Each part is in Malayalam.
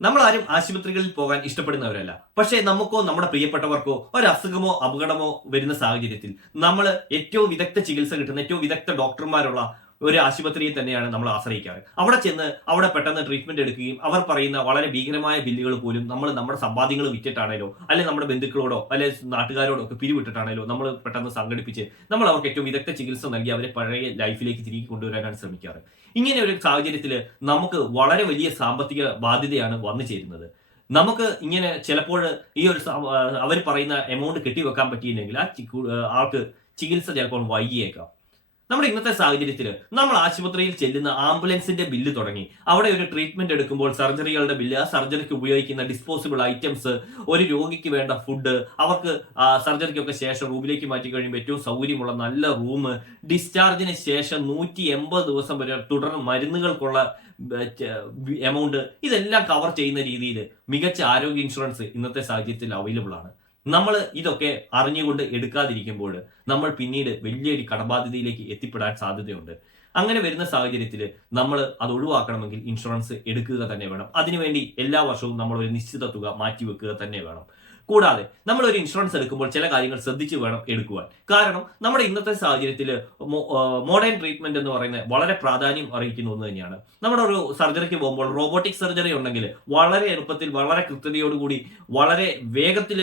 നമ്മൾ ആരും ആശുപത്രികളിൽ പോകാൻ ഇഷ്ടപ്പെടുന്നവരല്ല. പക്ഷേ നമുക്കോ നമ്മുടെ പ്രിയപ്പെട്ടവർക്കോ ഒരു അസുഖമോ അപകടമോ വരുന്ന സാഹചര്യത്തിൽ നമ്മൾ ഏറ്റവും വിദഗ്ധ ചികിത്സ കിട്ടുന്ന ഏറ്റവും വിദഗ്ധ ഡോക്ടർമാരുള്ള ഒരു ആശുപത്രിയെ തന്നെയാണ് നമ്മൾ ആശ്രയിക്കാറ്. അവിടെ ചെന്ന് അവിടെ പെട്ടെന്ന് ട്രീറ്റ്മെന്റ് എടുക്കുകയും അവർ പറയുന്ന വളരെ ഭീകരമായ ബില്ലുകൾ പോലും നമ്മൾ നമ്മുടെ സമ്പാദ്യങ്ങൾ വിറ്റിട്ടാണേലോ അല്ലെങ്കിൽ നമ്മുടെ ബന്ധുക്കളോടോ അല്ലെങ്കിൽ നാട്ടുകാരോടോ ഒക്കെ പിരിവിട്ടിട്ടാണേലോ നമ്മൾ പെട്ടെന്ന് സംഘടിപ്പിച്ച് നമ്മൾ അവർക്ക് ഏറ്റവും വിദഗ്ധ ചികിത്സ നൽകി അവരെ പഴയ ലൈഫിലേക്ക് തിരികെ കൊണ്ടുവരാനാണ് ശ്രമിക്കാറ്. ഇങ്ങനെ ഒരു സാഹചര്യത്തിൽ നമുക്ക് വളരെ വലിയ സാമ്പത്തിക ബാധ്യതയാണ് വന്നു ചേരുന്നത്. നമുക്ക് ഇങ്ങനെ ചിലപ്പോൾ ഈ ഒരു അവർ പറയുന്ന എമൗണ്ട് കെട്ടിവെക്കാൻ പറ്റിയില്ലെങ്കിൽ ആ ആൾക്ക് ചികിത്സ ചിലപ്പോൾ വൈകിയേക്കാം. നമ്മുടെ ഇന്നത്തെ സാഹചര്യത്തിൽ നമ്മൾ ആശുപത്രിയിൽ ചെല്ലുന്ന ആംബുലൻസിന്റെ ബില്ല് തുടങ്ങി. അവിടെ ഒരു ട്രീറ്റ്മെന്റ് എടുക്കുമ്പോൾ സർജറികളുടെ ബില്ല് ആ സർജറിക്ക് ഉപയോഗിക്കുന്ന ഡിസ്പോസിബിൾ ഐറ്റംസ് ഒരു രോഗിക്ക് വേണ്ട ഫുഡ് അവർക്ക് സർജറിക്കൊക്കെ ശേഷം റൂമിലേക്ക് മാറ്റി കഴിയുമ്പോൾ ഏറ്റവും സൗകര്യമുള്ള നല്ല റൂം ഡിസ്ചാർജിന് ശേഷം നൂറ്റി എൺപത് ദിവസം വരെ തുടർ മരുന്നുകൾക്കുള്ള എമൗണ്ട് ഇതെല്ലാം കവർ ചെയ്യുന്ന രീതിയിൽ മികച്ച ആരോഗ്യ ഇൻഷുറൻസ് ഇന്നത്തെ സാഹചര്യത്തിൽ അവൈലബിൾ ആണ്. നമ്മൾ ഇതൊക്കെ അറിഞ്ഞുകൊണ്ട് എടുക്കാതിരിക്കുമ്പോൾ നമ്മൾ പിന്നീട് വലിയൊരു കടബാധ്യതയിലേക്ക് എത്തിപ്പെടാൻ സാധ്യതയുണ്ട്. അങ്ങനെ വരുന്ന സാഹചര്യത്തിൽ നമ്മൾ അത് ഒഴിവാക്കണമെങ്കിൽ ഇൻഷുറൻസ് എടുക്കുക തന്നെ വേണം. അതിനുവേണ്ടി എല്ലാ വർഷവും നമ്മൾ ഒരു നിശ്ചിത തുക മാറ്റിവെക്കുക തന്നെ വേണം. കൂടാതെ നമ്മൾ ഒരു ഇൻഷുറൻസ് എടുക്കുമ്പോൾ ചില കാര്യങ്ങൾ ശ്രദ്ധിച്ചു വേണം എടുക്കുവാൻ. കാരണം നമ്മുടെ ഇന്നത്തെ സാഹചര്യത്തിൽ മോഡേൺ ട്രീറ്റ്മെന്റ് എന്ന് പറയുന്നത് വളരെ പ്രാധാന്യം അറിയിക്കുന്ന ഒന്ന് തന്നെയാണ്. നമ്മുടെ ഒരു സർജറിക്ക് പോകുമ്പോൾ റോബോട്ടിക് സർജറി ഉണ്ടെങ്കിൽ വളരെ എളുപ്പത്തിൽ വളരെ കൃത്യതയോടുകൂടി വളരെ വേഗത്തിൽ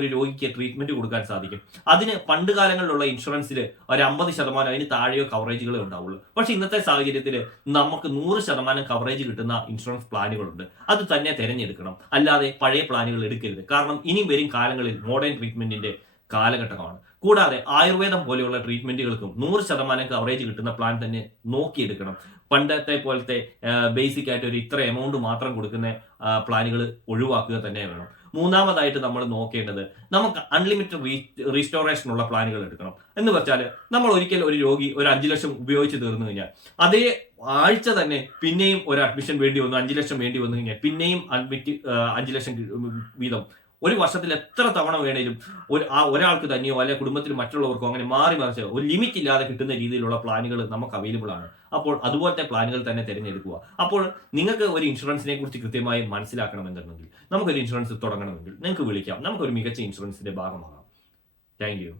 നമുക്കൊരു രോഗിക്ക് ട്രീറ്റ്മെന്റ് കൊടുക്കാൻ സാധിക്കും. അതിന് പണ്ട് കാലങ്ങളിലുള്ള ഇൻഷുറൻസിൽ ഒരു അമ്പത് ശതമാനം അതിന് താഴെയോ കവറേജുകളേ ഉണ്ടാവുള്ളൂ. പക്ഷെ ഇന്നത്തെ സാഹചര്യത്തിൽ നമുക്ക് നൂറ് ശതമാനം കവറേജ് കിട്ടുന്ന ഇൻഷുറൻസ് പ്ലാനുകളുണ്ട് അത് തന്നെ തിരഞ്ഞെടുക്കണം. അല്ലാതെ പഴയ പ്ലാനുകൾ എടുക്കരുത്. കാരണം ഇനിയും വരും കാലങ്ങളിൽ മോഡേൺ ട്രീറ്റ്മെന്റിന്റെ കാലഘട്ടമാണ്. കൂടാതെ ആയുർവേദം പോലെയുള്ള ട്രീറ്റ്മെന്റുകൾക്കും നൂറ് ശതമാനം കവറേജ് കിട്ടുന്ന പ്ലാൻ തന്നെ നോക്കിയെടുക്കണം. പണ്ടത്തെ പോലത്തെ ബേസിക് ആയിട്ട് ഒരു ഇത്ര എമൗണ്ട് മാത്രം കൊടുക്കുന്ന പ്ലാനുകൾ ഒഴിവാക്കുക തന്നെ വേണം. മൂന്നാമതായിട്ട് നമ്മൾ നോക്കേണ്ടത് നമുക്ക് അൺലിമിറ്റഡ് റീസ്റ്റോറേഷൻ ഉള്ള പ്ലാനുകൾ എടുക്കണം. എന്ന് വെച്ചാൽ നമ്മൾ ഒരിക്കൽ ഒരു രോഗി ഒരു അഞ്ചു ലക്ഷം ഉപയോഗിച്ച് തീർന്നു കഴിഞ്ഞാൽ അതേ ആഴ്ച തന്നെ പിന്നെയും ഒരു അഡ്മിഷൻ വേണ്ടി വന്നു അഞ്ചു ലക്ഷം വേണ്ടി വന്നു കഴിഞ്ഞാൽ പിന്നെയും അഡ്മിറ്റ് അഞ്ചു ലക്ഷം വീതം ഒരു വർഷത്തിൽ എത്ര തവണ വേണേലും ഒരു ആ ഒരാൾക്ക് തന്നെയോ അല്ലെങ്കിൽ കുടുംബത്തിൽ മറ്റുള്ളവർക്കോ അങ്ങനെ മാറി മറിച്ച് ഒരു ലിമിറ്റ് ഇല്ലാതെ കിട്ടുന്ന രീതിയിലുള്ള പ്ലാനുകൾ നമുക്ക് അവൈലബിൾ ആണ്. അപ്പോൾ അതുപോലത്തെ പ്ലാനുകൾ തന്നെ തിരഞ്ഞെടുക്കുക. അപ്പോൾ നിങ്ങൾക്ക് ഒരു ഇൻഷുറൻസിനെ കുറിച്ച് കൃത്യമായി മനസ്സിലാക്കണമെന്നുണ്ടെങ്കിൽ നമുക്കൊരു ഇൻഷുറൻസ് തുടങ്ങണമെങ്കിൽ നിങ്ങൾക്ക് വിളിക്കാം. നമുക്കൊരു മികച്ച ഇൻഷുറൻസിന്റെ ഭാഗമാകാം. Thank you